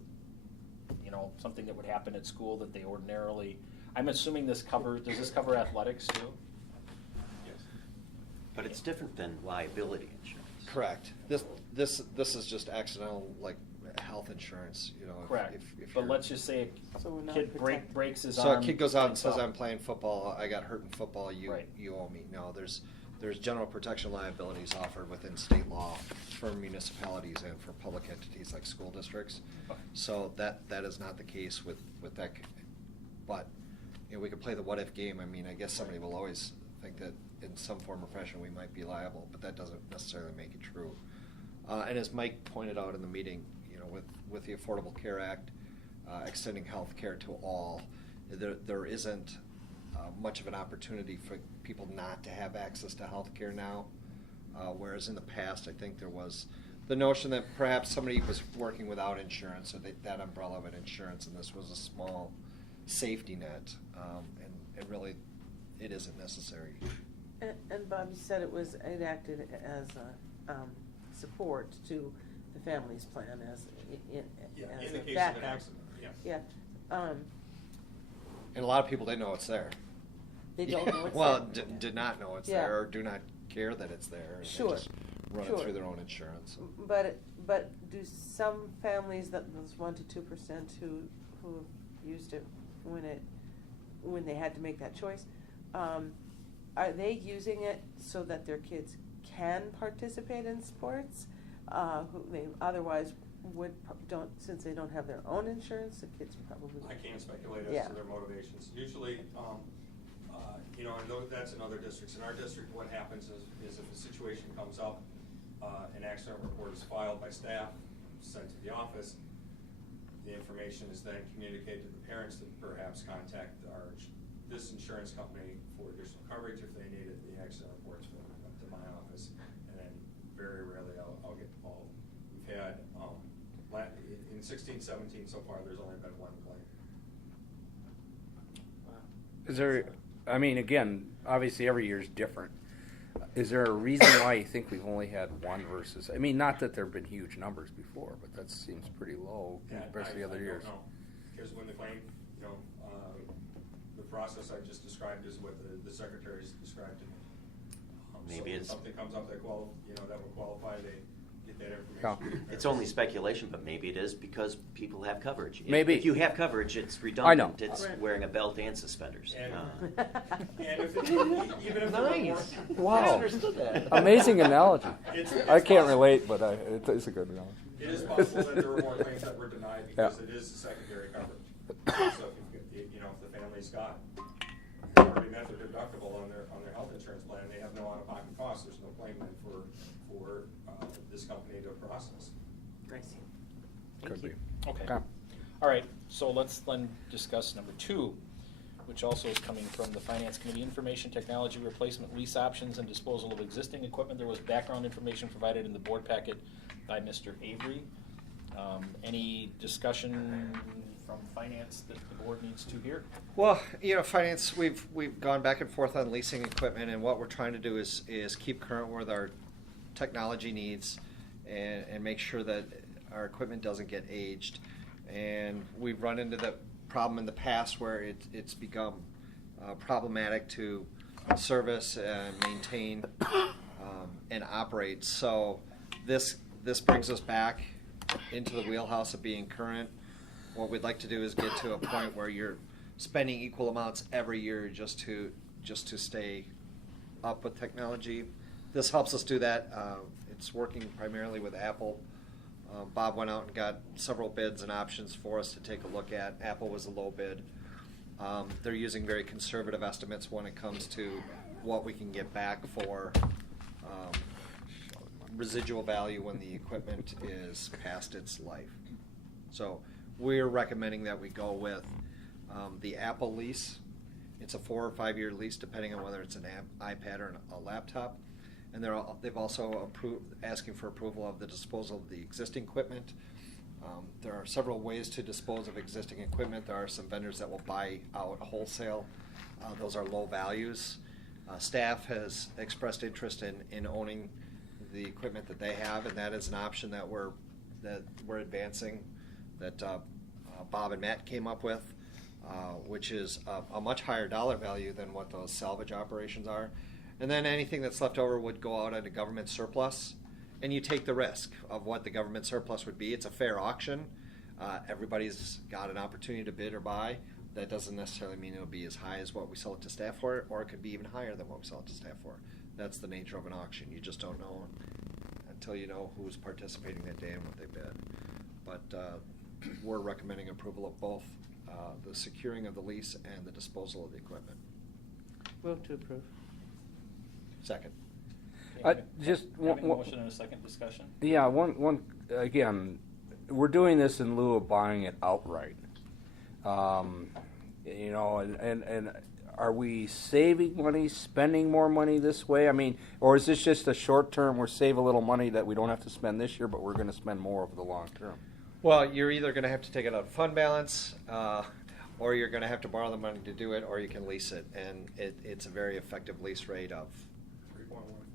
something that would happen at school that they ordinarily, I'm assuming does this cover athletics too? But it's different than liability insurance. Correct. This is just accidental, like health insurance. Correct. If but you're- let's just say So we're a not kid protected. breaks his So arm. a kid goes out and playing says, "I'm softball." playing football. I got hurt in football. You Right. you owe me." No, there's general protection liabilities offered within state law for municipalities and for public entities like school districts. Okay. So that is not the case with that. But we could play the what if game. I mean, I guess somebody will always think that in some form or fashion we might be liable, but that doesn't necessarily make it true. And as Mike pointed out in the meeting, with the Affordable Care Act extending health care to all, there isn't much of an opportunity for people not to have access to health care now, whereas in the past I think there was the notion that perhaps somebody was working without insurance, or that umbrella of an insurance, and this was a small safety net, and really it isn't necessary. And Bob, you said it acted as a support to the family's plan as In the a case of an backup. accident, yeah. Yeah. And a lot of people didn't know it's there. They don't know it's well, there. did not know it's Yeah. there, or do not care that it's there. And Sure. They just run Sure. it through their own insurance. But do some families, those 1% to 2% who used it when they had to make that choice, are they using it so that their kids can participate in sports? Who they otherwise since they don't have their own insurance, the kids probably. I can't speculate as Yeah. to their motivations. Usually, I know that's in other districts. In our district, what happens is if a situation comes up, an accident report is filed by staff, sent to the office. The information is then communicated to the parents that perhaps contact this insurance company for additional coverage if they need it. The accident reports will come up to my office, and then very rarely I'll get involved. We've had in 16-17 so far, there's only been one claim. Is there, I mean, again, obviously every year is different. Is there a reason why you think we've only had one versus, I mean, not that there have been huge numbers before, but that seems pretty low compared to the other years. I don't know, because when the claim, the process I just described is what the secretaries described to me. Maybe so when it's- something comes up that would qualify, they get that Yeah. information. It's only speculation, but maybe it is because people have coverage. Maybe. If you have coverage, it's I redundant. know. It's Right. wearing a belt and suspenders. And if even if Nice. the report, Wow. I understood that. Amazing analogy. It's I can't possible. relate, but it is a good analogy. It is possible that there were more claims that were denied because it is secondary coverage. So if the family's got already met their deductible on their health insurance plan, they have no out-of-pocket costs. There's no claim then for this company to process. I see. Could be. Okay. Okay. All right, so let's then discuss number 2, which also is coming from the Finance Committee, information technology replacement, lease options, and disposal of existing equipment. There was background information provided in the board packet by Mr. Avery. Any discussion from finance that the board needs to hear? Well, finance, we've gone back and forth on leasing equipment, and what we're trying to do is keep current with our technology needs and make sure that our equipment doesn't get aged. And we've run into the problem in the past where it's become problematic to service and maintain and operate. So this brings us back into the wheelhouse of being current. What we'd like to do is get to a point where you're spending equal amounts every year just to stay up with technology. This helps us do that. It's working primarily with Apple. Bob went out and got several bids and options for us to take a look at. Apple was a low bid. They're using very conservative estimates when it comes to what we can get back for residual value when the equipment is past its life. So we're recommending that we go with the Apple lease. It's a 4 or 5 year lease depending on whether it's an iPad or a laptop. And they've also asking for approval of the disposal of the existing equipment. There are several ways to dispose of existing equipment. There are some vendors that will buy out wholesale. Those are low values. Staff has expressed interest in owning the equipment that they have, and that is an option that we're advancing, that Bob and Matt came up with, which is a much higher dollar value than what those salvage operations are. And then anything that's left over would go out at a government surplus, and you take the risk of what the government surplus would be. It's a fair auction. Everybody's got an opportunity to bid or buy. That doesn't necessarily mean it'll be as high as what we sell it to staff for, or it could be even higher than what we sell it to staff for. That's the nature of an auction. You just don't know until you know who's participating that day and what they bid. But we're recommending approval of both the securing of the lease and the disposal of the equipment. Move to approve. Second. Just Having a motion and a second discussion? Yeah, one again, we're doing this in lieu of buying it outright. You know, and are we saving money, spending more money this way? I mean, or is this just a short term, we're save a little money that we don't have to spend this year, but we're going to spend more over the long term? Well, you're either going to have to take it out of fund balance, or you're going to have to borrow the money to do it, or you can lease it, and it's a very effective lease rate of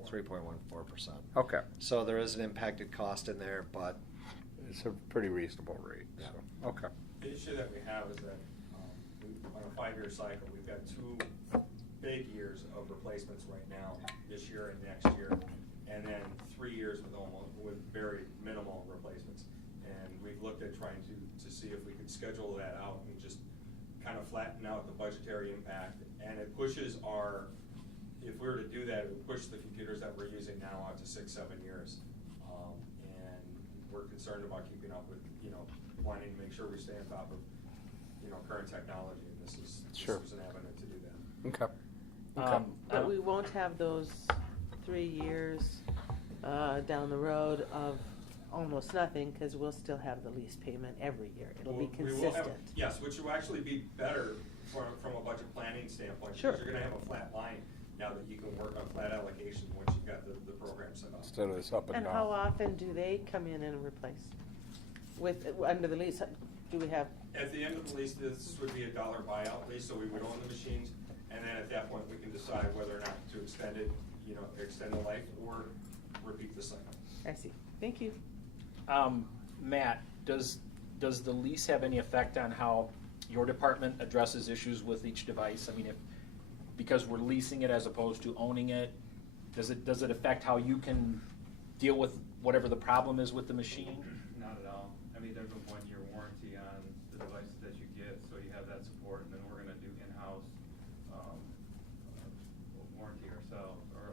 3.14%. Okay. So there is an impacted cost in there, but it's a pretty reasonable rate. Yeah. So, okay. The issue that we have is that on a 5-year cycle, we've got 2 big years of replacements right now, this year and next year, and then 3 years with very minimal replacements. And we've looked at trying to see if we could schedule that out and just kind of flatten out the budgetary impact. And it pushes if we were to do that, it would push the computers that we're using now out to 6-7 years. And we're concerned about keeping up with, wanting to make sure we stay on top of, current technology. And this is an avenue to do that. Okay. But we won't have those 3 years down the road of almost nothing, because we'll still have the lease payment every year. It'll be consistent. Yes, which will actually be better from a budget planning standpoint. Sure. Because you're going to have a flat line now that you can work on flat allocation once you've got the program set up. Instead of this up and And down. how often do they come in and replace? Under the lease, do we have? At the end of the lease, this would be a dollar buyout lease, so we would own the machines, and then at that point, we can decide whether or not to extend it, extend the life, or repeat the cycle. I see. Thank you. Matt, does the lease have any effect on how your department addresses issues with each device? I mean, because we're leasing it as opposed to owning it, does it affect how you can deal with whatever the problem is with the machine? Not at all. I mean, there's a 1-year warranty on the devices that you get, so you have that support, and then we're going to do in-house warranty ourselves, or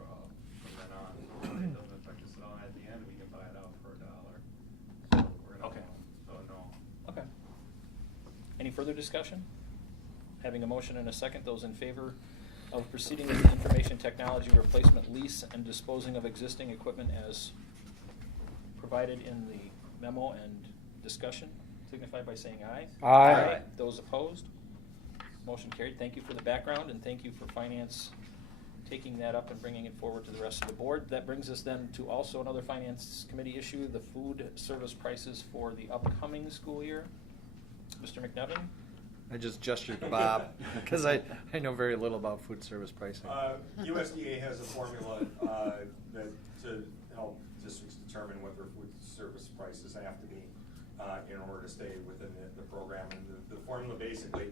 from then on. It doesn't affect us at all. At the end, we can buy it out for $1. So we're going to so no. Okay. Any further discussion? Having a motion and a second, those in favor of proceeding with the information technology replacement lease and disposing of existing equipment as provided in the memo and discussion, signify by saying aye. Aye. Those opposed? Motion carried. Thank you for the background, and thank you for finance taking that up and bringing it forward to the rest of the board. That brings us then to also another finance committee issue, the food service prices for the upcoming school year. Mr. McNevin? I just gestured to Bob because I know very little about food service pricing. USDA has a formula that to help districts determine what their food service prices have to be in order to stay within the program. And the formula basically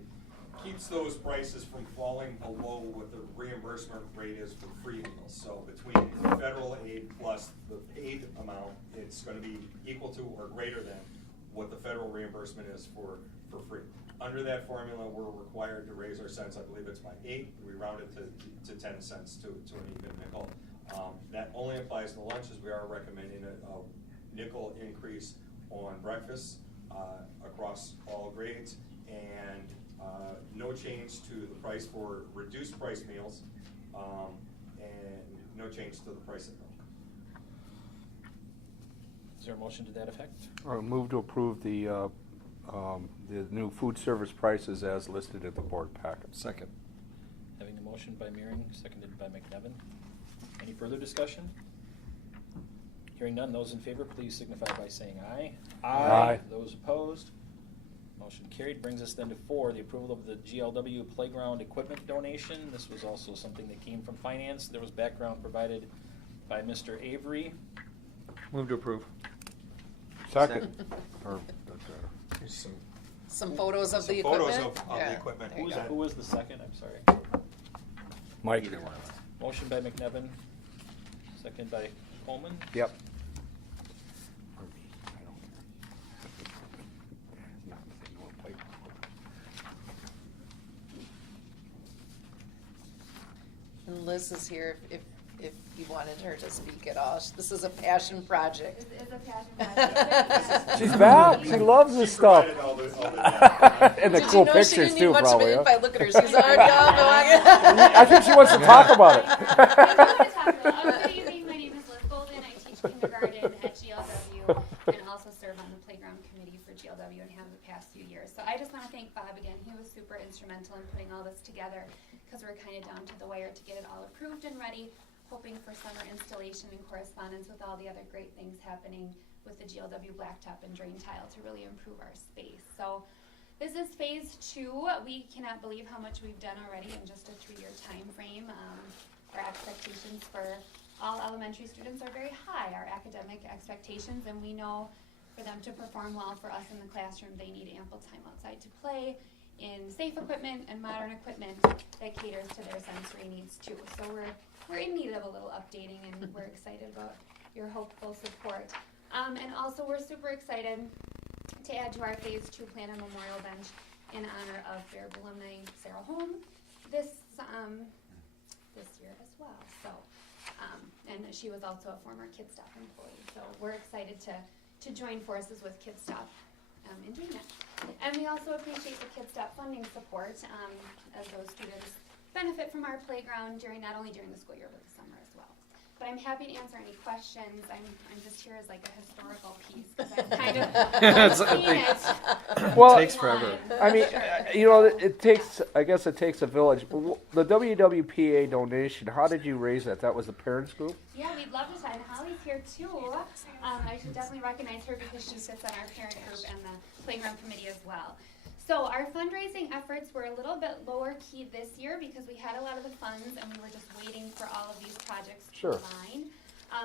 keeps those prices from falling below what the reimbursement rate is for free meals. So between federal aid plus the paid amount, it's going to be equal to or greater than what the federal reimbursement is for free. Under that formula, we're required to raise our cents. I believe it's by 8. We round it to 10 cents to an even nickel. That only applies to lunches. We are recommending a nickel increase on breakfast across all grades, and no change to the price for reduced price meals, and no change to the price of milk. Is there a motion to that effect? Move to approve the new food service prices as listed at the board packet. Second. Having the motion by Meering, seconded by McNevin. Any further discussion? Hearing none, those in favor, please signify by saying aye. Aye. Those opposed? Motion carried. Brings us then to 4, the approval of the GLW playground equipment donation. This was also something that came from finance. There was background provided by Mr. Avery. Move to approve. Second. Here's Some photos of the Photos equipment. of Yeah. the equipment. There you go. Who was the second? I'm sorry. Mike. Either one. Motion by McNevin, second by Coleman. Yep. And Liz is here if you wanted her to speak at all. This is a passion project. It's a passion project. She's back. She loves this stuff. Provided all the And the Did cool you know she pictures didn't need too, much probably. of an Huh? invite? Look at her. She's already I think she wants to talk about it. Good evening, my name is Liz Golden. I teach kindergarten at GLW and also serve on the playground committee for GLW and have the past few years. So I just want to thank Bob again. He was super instrumental in putting all this together because we're kind of down to the wire to get it all approved and ready, hoping for summer installation and correspondence with all the other great things happening with the GLW blacktop and drain tile to really improve our space. So this is phase 2. We cannot believe how much we've done already in just a 3-year time frame. Our expectations for all elementary students are very high, our academic expectations, and we know for them to perform well for us in the classroom, they need ample time outside to play in safe equipment and modern equipment that caters to their sensory needs too. So we're in need of a little updating, and we're excited about your hopeful support. And also we're super excited to add to our phase 2 plan a memorial bench in honor of Fairview alumni Sarah Holm this year as well. So, and she was also a former KidStop employee. So we're excited to join forces with KidStop in doing that. And we also appreciate the KidStop funding support as those students benefit from our playground not only during the school year but the summer as well. But I'm happy to answer any questions. I'm just here as like a historical piece because I've kind of seen it. Well, It takes forever. I mean, I guess it takes a village. The WWPA donation, how did you raise that? That was the parents group? Yeah, we'd love to. And Holly's here too. I should definitely recognize her because she sits on our parent group and the playground committee as well. So our fundraising efforts were a little bit lower key this year because we had a lot of the funds and we were just waiting for all of these projects to align.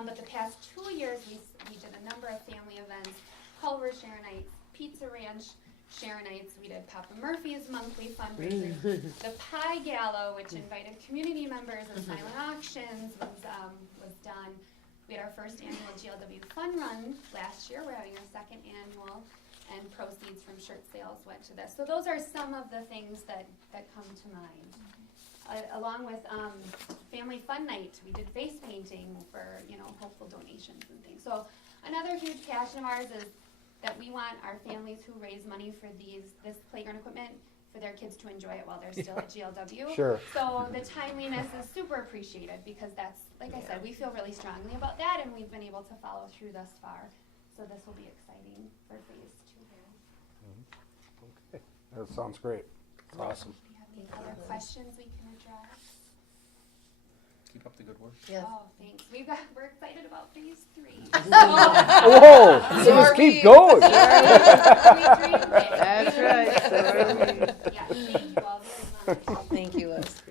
But the past 2 years we did a number of family events, Culver Share Nights, Pizza Ranch Share Nights. We did Papa Murphy's monthly fundraiser, the Pie Gala, which invited community members, and silent auctions was done. We had our first annual GLW Fun Run last year. We're having our second annual, and proceeds from shirt sales went to this. So those are some of the things that come to mind. Along with Family Fun Night, we did face painting for hopeful donations and things. So another huge passion of ours is that we want our families who raise money for this playground equipment for their kids to enjoy it while they're still at GLW. Sure. So the timeliness is super appreciated because that's, like I said, we feel really strongly about that and we've been able to follow through thus far. So this will be exciting for phase 2. Okay. That sounds great. It's awesome. Do you have any other questions we can address? Keep up the good work. Yes. Oh, thanks. We're excited about phase 3. Whoa! So just keep going. That's right. So are we. Yeah, thank you all very much. Thank you, Liz.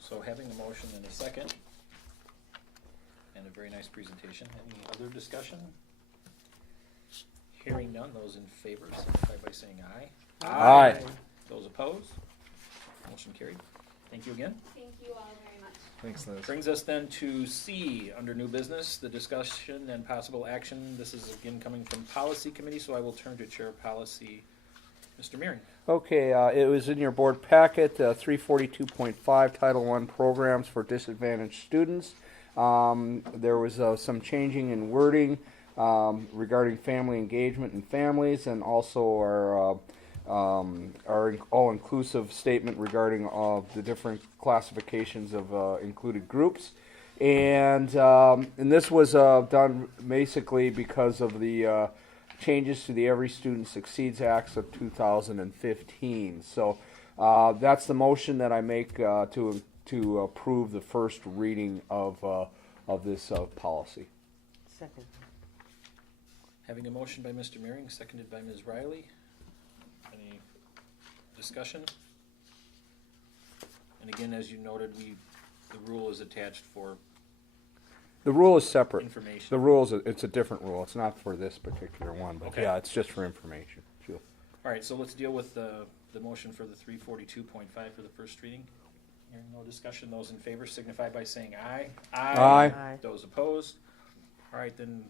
So having a motion and a second, very nice presentation. Any other discussion? Hearing none, those in favor signify by saying aye. Aye. Those opposed? Motion carried. Thank you again. Thank you all very much. Thanks, Liz. Brings us then to C, under new business, the discussion and possible action. This is again coming from Policy Committee, so I will turn to Chair of Policy, Mr. Meering. Okay, it was in your board packet, 342.5, Title I Programs for Disadvantaged Students. There was some changing in wording regarding family engagement and families, and also our all-inclusive statement regarding the different classifications of included groups. And this was done basically because of the changes to the Every Student Succeeds Acts of 2015. So that's the motion that I make to approve the first reading of this policy. Second. Having a motion by Mr. Meering, seconded by Ms. Riley. Any discussion? And again, as you noted, the rule is attached for The rule is separate. information. The rule is it's a different rule. It's not for this particular one, but Okay. yeah, it's just for information. Sure. All right, so let's deal with the motion for the 342.5 for the first reading. Hearing no discussion, those in favor signify by saying aye. Aye. Aye. Those opposed? All right, then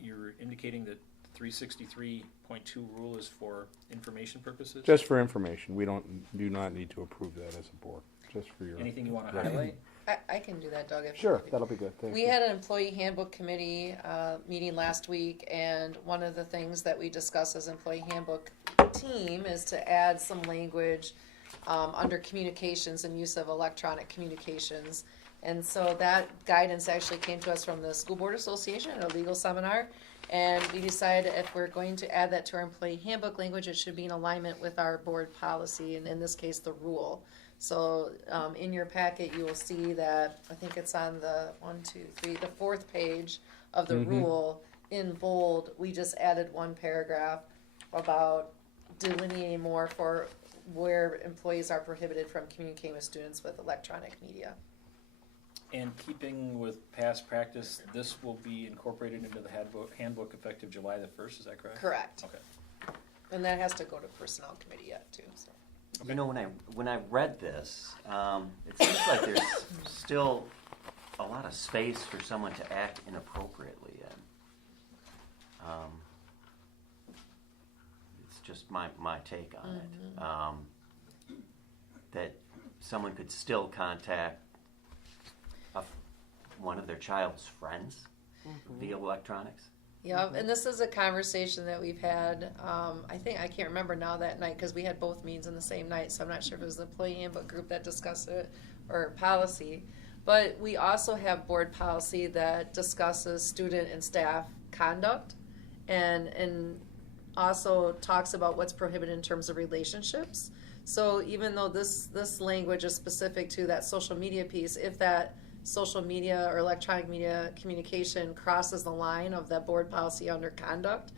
you're indicating that 363.2 rule is for information purposes? Just for information. We do not need to approve that as a board. Just for your. Anything you want to record. highlight? I can do that, Doug. If Sure, that'll be good. Thank We you. had an employee handbook committee meeting last week, and one of the things that we discussed as employee handbook team is to add some language under communications and use of electronic communications. And so that guidance actually came to us from the School Board Association at a legal seminar. And we decided if we're going to add that to our employee handbook language, it should be in alignment with our board policy, and in this case, the rule. So in your packet, you will see that, I think it's on the the fourth page of the rule in bold. We just added one paragraph about delineating more for where employees are prohibited from communicating with students with electronic media. And keeping with past practice, this will be incorporated into the handbook effective July the 1st, is that correct? Correct. Okay. And that has to go to personnel committee yet too, so. You know, when I read this, it seems like there's still a lot of space for someone to act inappropriately in. It's just my take on it. That someone could still contact one of their child's friends via electronics. Yeah, and this is a conversation that we've had, I can't remember now that night, because we had both meetings in the same night, so I'm not sure if it was the employee handbook group that discussed it, or policy. But we also have board policy that discusses student and staff conduct, and also talks about what's prohibited in terms of relationships. So even though this language is specific to that social media piece, if that social media or electronic media communication crosses the line of that board policy under conduct,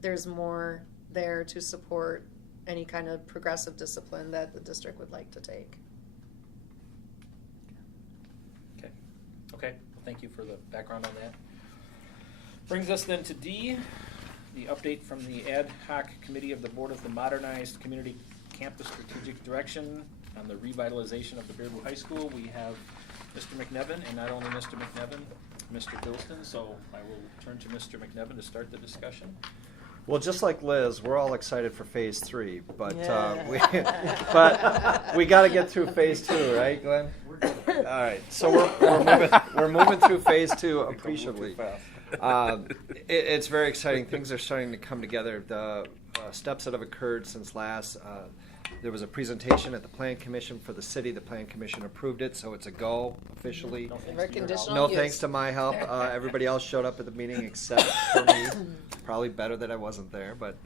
there's more there to support any kind of progressive discipline that the district would like to take. Okay, well, thank you for the background on that. Brings us then to D, the update from the ad hoc committee of the Board of the Modernized Community Campus Strategic Direction on the revitalization of the Baraboo High School. We have Mr. McNevin, and not only Mr. McNevin, Mr. Bilston, so I will turn to Mr. McNevin to start the discussion. Well, just like Liz, we're all excited for phase 3, but Yeah. but we got to get through phase 2, right, Glenn? All right, so we're moving through phase 2 appreciably. It's very exciting. Things are starting to come together. The steps that have occurred since last. There was a presentation at the Plan Commission for the city. The Plan Commission approved it, so it's a go officially. No thanks to my help. Everybody else showed up at the meeting except for me. Probably better that I wasn't there, but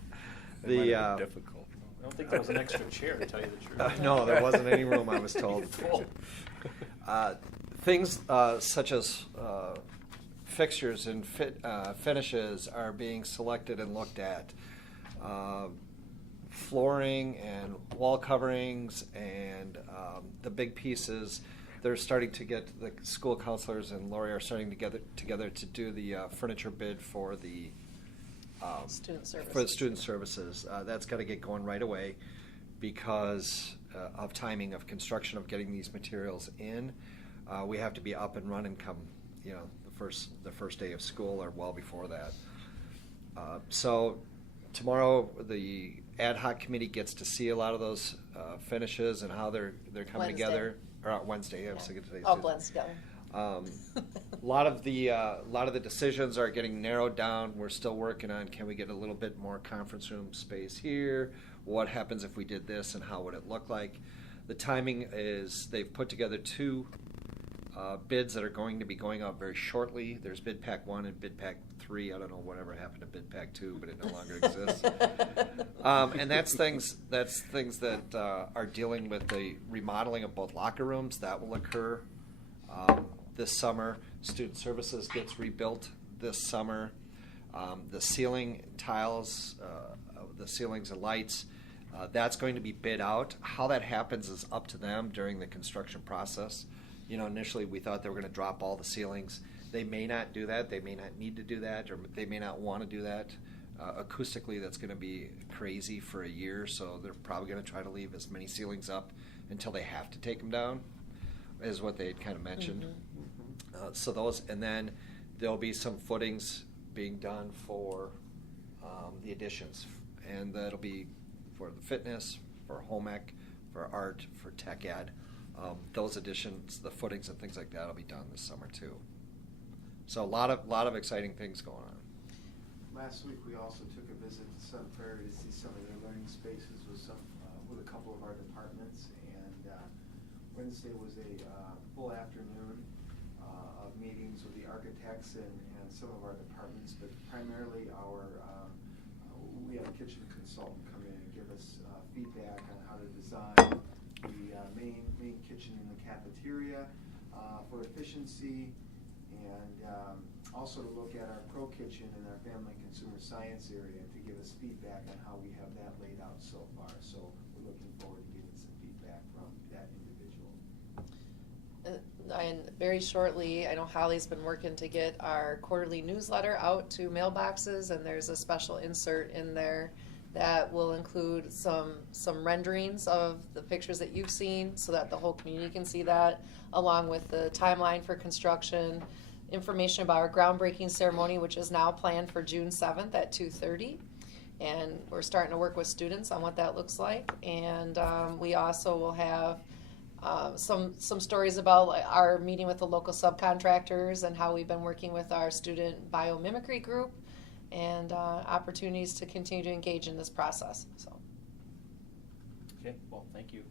difficult. I don't think there was an extra chair, to tell you the truth. No, there wasn't any room, I was told. Full. Things such as fixtures and finishes are being selected and looked at. Flooring and wall coverings and the big pieces they're starting to get, the school counselors and Lori are starting together to do the furniture bid for the Student services. For the student services. That's got to get going right away because of timing of construction of getting these materials in. We have to be up and running come, the first day of school or well before that. So tomorrow the ad hoc committee gets to see a lot of those finishes and how they're coming Wednesday. together. Or Wednesday, I was Yeah. thinking today's All Tuesday. blends together. A lot of the decisions are getting narrowed down. We're still working on, can we get a little bit more conference room space here? What happens if we did this and how would it look like? The timing is they've put together two bids that are going to be going out very shortly. There's bid pack 1 and bid pack 3. I don't know whatever happened to bid pack 2, but it no longer exists. And that's things that are dealing with the remodeling of both locker rooms. That will occur this summer. Student services gets rebuilt this summer. The ceiling tiles, the ceilings and lights, that's going to be bid out. How that happens is up to them during the construction process. Initially we thought they were going to drop all the ceilings. They may not do that. They may not need to do that, or they may not want to do that. Acoustically, that's going to be crazy for a year, so they're probably going to try to leave as many ceilings up until they have to take them down, is what they had kind of mentioned. So those, and then there'll be some footings being done for the additions, and that'll be for the fitness, for home ec, for art, for tech ed. Those additions, the footings and things like that will be done this summer too. So a lot of exciting things going on. Last week we also took a visit to Sun Prairie to see some of their learning spaces with a couple of our departments, and Wednesday was a full afternoon of meetings with the architects and some of our departments, but primarily we had a kitchen consultant come in and give us feedback on how to design the main kitchen in the cafeteria for efficiency, and also to look at our pro kitchen and our family consumer science area to give us feedback on how we have that laid out so far. So we're looking forward to getting some feedback from that individual. And very shortly, I know Holly's been working to get our quarterly newsletter out to mailboxes, and there's a special insert in there that will include some renderings of the pictures that you've seen so that the whole community can see that, along with the timeline for construction, information about our groundbreaking ceremony, which is now planned for June 7th at 2:30. And we're starting to work with students on what that looks like. And we also will have some stories about our meeting with the local subcontractors and how we've been working with our student biomimicry group, and opportunities to continue to engage in this process. So. Okay, well, thank you.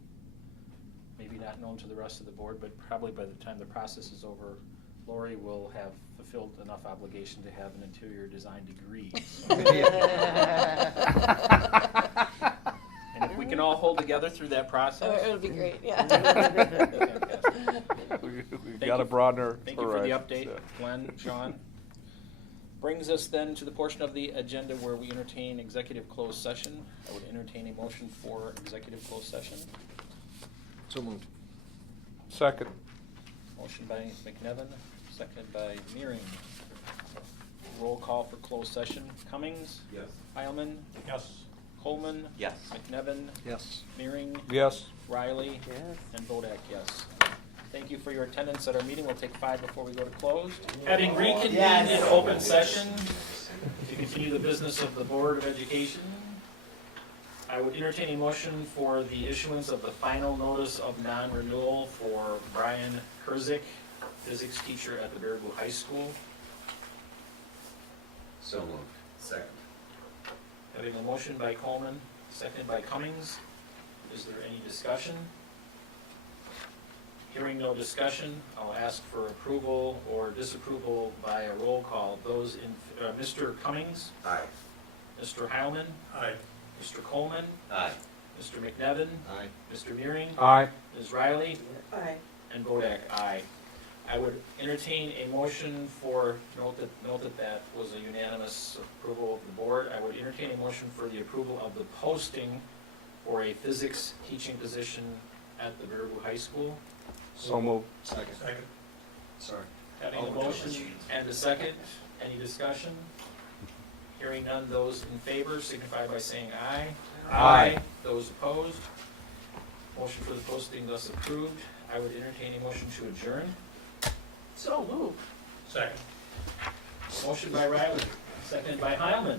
Maybe not known to the rest of the board, but probably by the time the process is over, Lori will have fulfilled enough obligation to have an interior design degree. And if we can all hold together through that process. It'll be great, yeah. We've got to broaden our Thank you for the horizons, update, yeah. Glenn, Sean. Brings us then to the portion of the agenda where we entertain executive closed session. I would entertain a motion for executive closed session. So moved. Second. Motion by McNevin, seconded by Meering. Roll call for closed session. Cummings? Yes. Heilman? Yes. Coleman? Yes. McNevin? Yes. Meering? Yes. Riley? Yes. And Bodak, yes. Thank you for your attendance at our meeting. We'll take 5 before we go to closed. Having reconvened in open session to continue the business of the Board of Education, I would entertain a motion for the issuance of the final notice of non-renewal for Brian Kurzik, physics teacher at the Baraboo High School. So moved. Second. Having a motion by Coleman, seconded by Cummings. Is there any discussion? Hearing no discussion, I'll ask for approval or disapproval by a roll call. Those in, Mr. Cummings? Aye. Mr. Heilman? Aye. Mr. Coleman? Aye. Mr. McNevin? Aye. Mr. Meering? Aye. Ms. Riley? Aye. And Bodak, aye. I would entertain a motion for, note that that was a unanimous approval of the board. I would entertain a motion for the approval of the posting for a physics teaching position at the Baraboo High School. So moved. Second. Sorry. Having a motion and a second, any discussion? Hearing none, those in favor signify by saying aye. Aye. Those opposed? Motion for the posting thus approved. I would entertain a motion to adjourn. So moved. Second. Motion by Riley, seconded by Heilman.